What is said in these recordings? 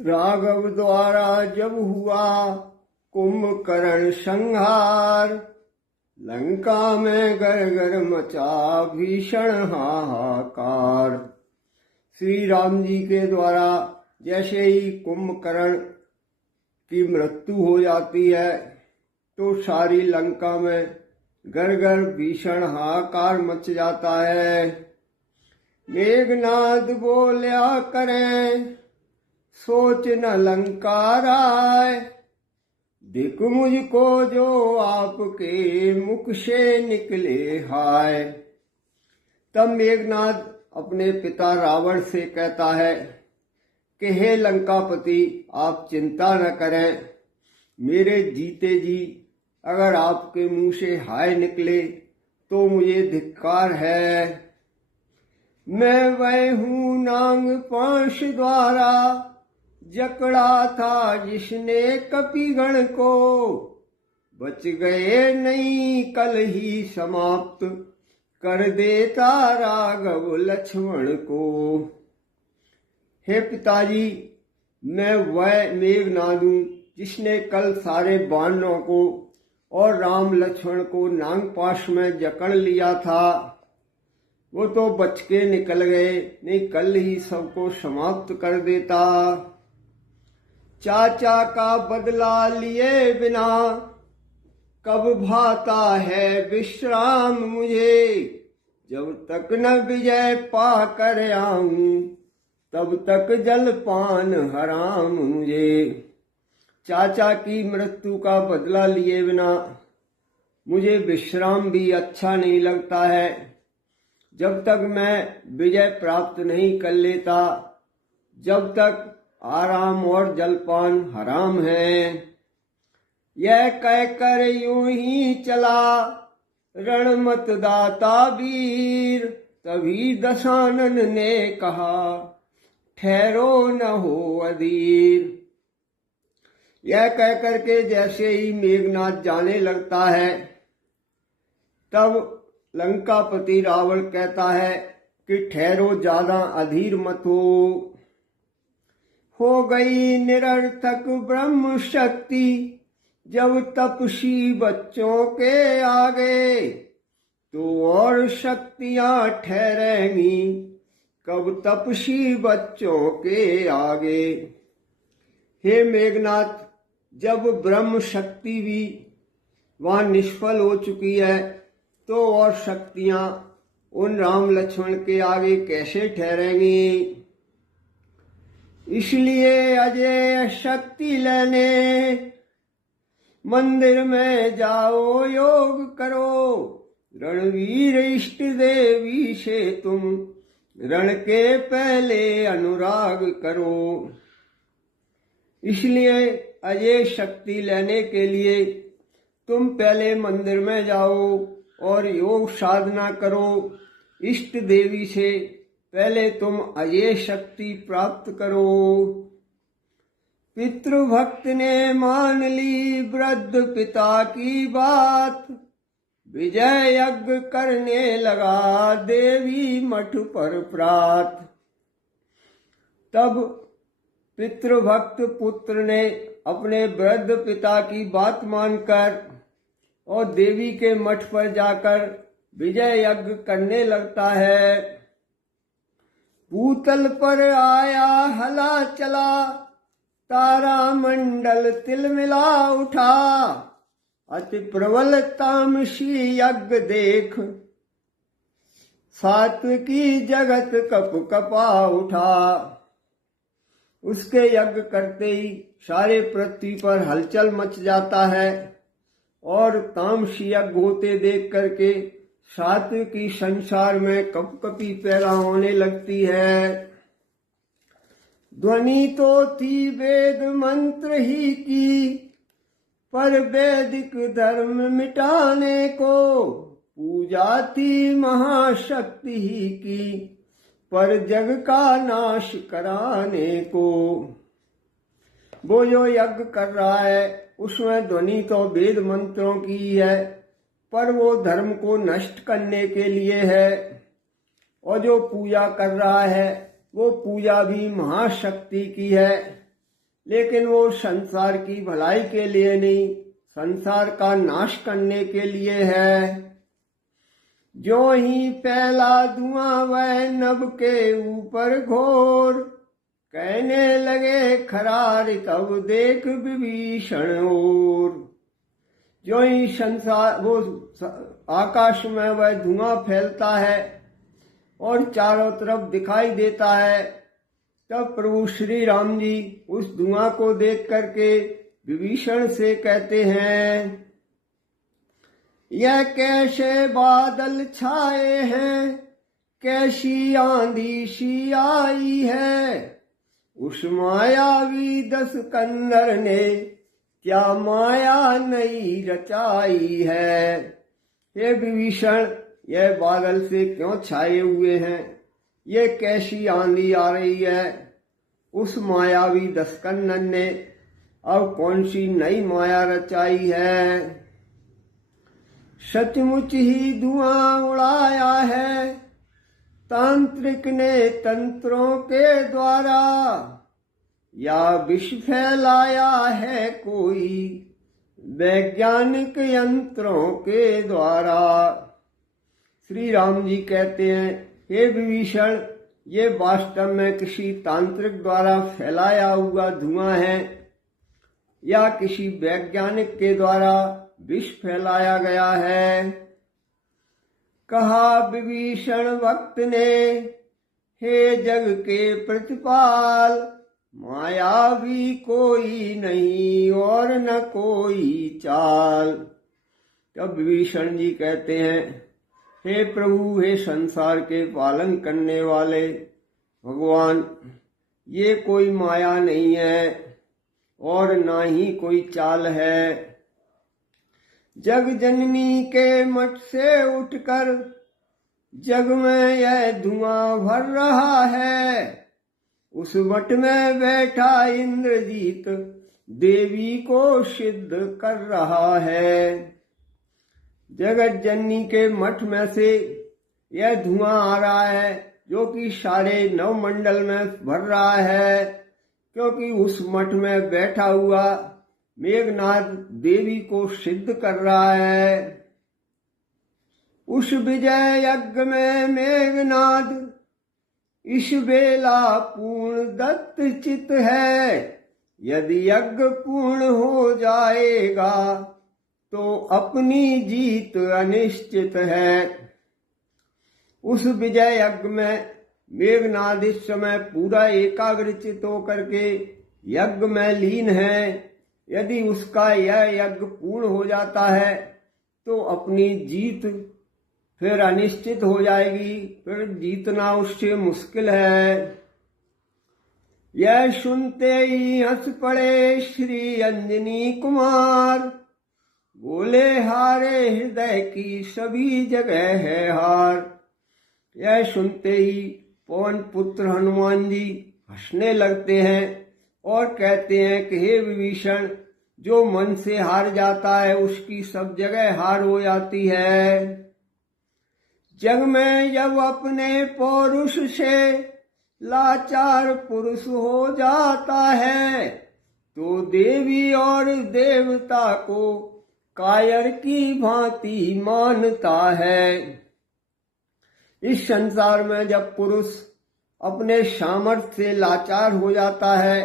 राघव द्वारा जब हुआ कुंभकर्ण संहार, लंका में घर घर मचा भीषण हाहाकार। श्री राम जी के द्वारा जैसे ही कुंभकर्ण की मृत्यु हो जाती है तो सारी लंका में घर घर भीषण हाहाकार मच जाता है। मेघनाद बोल्या करें सोच न लंका राय, दिख मुझको जो आपके मुख से निकले हाय। तब मेघनाद अपने पिता रावण से कहता है कि हे लंकापति, आप चिंता न करें, मेरे जीते जी अगर आपके मुंह से हाय निकले तो मुझे धिक्कार है। मैं वह हूं नांग पाश द्वारा जकड़ा था जिसने कपिगण को, बच गए नहीं कल ही समाप्त कर देता राघव लक्ष्मण को। हे पिताजी, मैं वह मेघनाद हूं जिसने कल सारे बानरों को और राम लक्ष्मण को नागपाश में जकड़ लिया था। वो तो बच के निकल गए, नहीं कल ही सबको समाप्त कर देता। चाचा का बदला लिए बिना कब भाता है विश्राम मुझे, जब तक न विजय पा कर आऊं तब तक जलपान हराम मुझे। चाचा की मृत्यु का बदला लिए बिना मुझे विश्राम भी अच्छा नहीं लगता है, जब तक मैं विजय प्राप्त नहीं कर लेता जब तक आराम और जलपान हराम है। यह कहकर यूं ही चला रणमत दाता वीर, तभी दशानन ने कहा ठहरो न हो अधीर। यह कहकर के जैसे ही मेघनाद जाने लगता है तब लंकापति रावण कहता है कि ठहरो, ज्यादा अधीर मत हो गई निरर्थक ब्रह्म शक्ति जब तपसी बच्चों के आगे, तो और शक्तियां ठहरेंगी कब तपसी बच्चों के आगे। हे मेघनाथ, जब ब्रह्म शक्ति भी वहां निष्फल हो चुकी है तो और शक्तियां उन राम लक्ष्मण के आगे कैसे ठहरेंगी। इसलिए अजय शक्ति लेने मंदिर में जाओ योग करो, रणवीर इष्ट देवी से तुम रण के पहले अनुराग करो। इसलिए अजय शक्ति लेने के लिए तुम पहले मंदिर में जाओ और योग साधना करो। इष्ट देवी से पहले तुम अजय शक्ति प्राप्त करो। पितृभक्त ने मान ली वृद्ध पिता की बात, विजय यज्ञ करने लगा देवी मठ पर प्रात। तब पितृभक्त पुत्र ने अपने वृद्ध पिता की बात मानकर और देवी के मठ पर जाकर विजय यज्ञ करने लगता है। भूतल पर आया हला चला, तारा मंडल तिलमिला उठा, अति प्रबल तामसी यज्ञ देख, सात्विकी जगत कप कपा उठा। उसके यज्ञ करते ही सारे पृथ्वी पर हलचल मच जाता है और तामसी यज्ञ होते देख करके सात्विकी संसार में कपकपी पैदा होने लगती है। ध्वनि तो थी वेद मंत्र ही की, पर वैदिक धर्म मिटाने को, पूजा थी महाशक्ति ही की, पर जग का नाश कराने को। वो जो यज्ञ कर रहा है उसमें ध्वनि तो वेद मंत्रों की है, पर वो धर्म को नष्ट करने के लिए है। और जो पूजा कर रहा है वो पूजा भी महाशक्ति की है, लेकिन वो संसार की भलाई के लिए नहीं, संसार का नाश करने के लिए है। जो ही फैला धुआं वह नभ के ऊपर घोर, कहने लगे खरार कब देख विभीषण ओर। जो ही संसार वो आकाश में वह धुआं फैलता है और चारों तरफ दिखाई देता है, तब प्रभु श्री राम जी उस धुआं को देख करके विभीषण से कहते हैं, यह कैसे बादल छाए हैं, कैसी आंधी सी आई है। उस मायावी दस कंदर ने क्या माया नई रचाई है। हे विभीषण, यह बादल से क्यों छाए हुए हैं, ये कैसी आंधी आ रही है। उस मायावी दसकंदन ने अब कौन सी नई माया रचाई है। सचमुच ही धुआं उड़ाया है तांत्रिक ने तंत्रों के द्वारा, या विष फैलाया है कोई वैज्ञानिक यंत्रों के द्वारा। श्री राम जी कहते हैं, हे विभीषण, ये वास्तव में किसी तांत्रिक द्वारा फैलाया हुआ धुआं है या किसी वैज्ञानिक के द्वारा विष फैलाया गया है। कहा विभीषण भक्त ने, हे जग के प्रतिपाल, मायावी कोई नहीं और न कोई चाल। तब विभीषण जी कहते हैं, हे प्रभु, हे संसार के पालन करने वाले भगवान, ये कोई माया नहीं है और ना ही कोई चाल है। जग जननी के मठ से उठकर जग में यह धुआं भर रहा है। उस मठ में बैठा इंद्रजीत देवी को सिद्ध कर रहा है। जगत जननी के मठ में से यह धुआं आ रहा है जो कि सारे नवमंडल में भर रहा है, क्योंकि उस मठ में बैठा हुआ मेघनाद देवी को सिद्ध कर रहा है। उस विजय यज्ञ में मेघनाद इस बेला पूर्ण दत्त चित है। यदि यज्ञ पूर्ण हो जाएगा तो अपनी जीत अनिश्चित है। उस विजय यज्ञ में मेघनाद इस समय पूरा एकाग्रचित होकर के यज्ञ में लीन है। यदि उसका यह यज्ञ पूर्ण हो जाता है तो अपनी जीत फिर अनिश्चित हो जाएगी, फिर जीतना उससे मुश्किल है। यह सुनते ही हंस पड़े श्री अंजनी कुमार, बोले हारे हृदय की सभी जगह है हार। यह सुनते ही पवन पुत्र हनुमान जी हंसने लगते हैं और कहते हैं कि हे विभीषण, जो मन से हार जाता है उसकी सब जगह हार हो जाती है। जग में जब अपने पौरुष से लाचार पुरुष हो जाता है तो देवी और देवता को कायर की भांति मानता है। इस संसार में जब पुरुष अपने सामर्थ्य से लाचार हो जाता है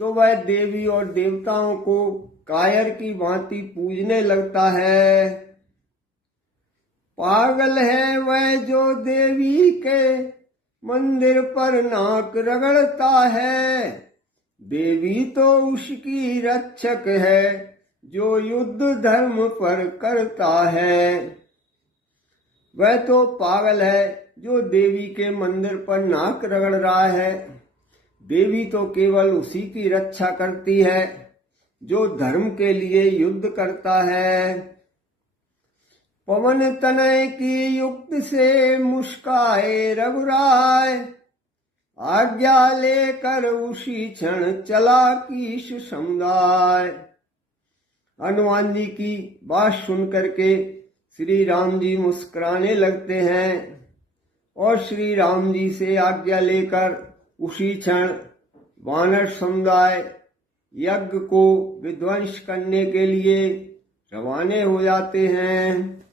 तो वह देवी और देवताओं को कायर की भांति पूजने लगता है। पागल है वह जो देवी के मंदिर पर नाक रगड़ता है। देवी तो उसकी रक्षक है जो युद्ध धर्म पर करता है। वह तो पागल है जो देवी के मंदिर पर नाक रगड़ रहा है। देवी तो केवल उसी की रक्षा करती है जो धर्म के लिए युद्ध करता है। पवन तनय की युक्त से मुस्काए रघुराय, आज्ञा लेकर उसी क्षण चला कीश समुदाय। हनुमान जी की बात सुन करके श्री राम जी मुस्कुराने लगते हैं और श्री राम जी से आज्ञा लेकर उसी क्षण वानर समुदाय यज्ञ को विध्वंस करने के लिए रवाने हो जाते हैं।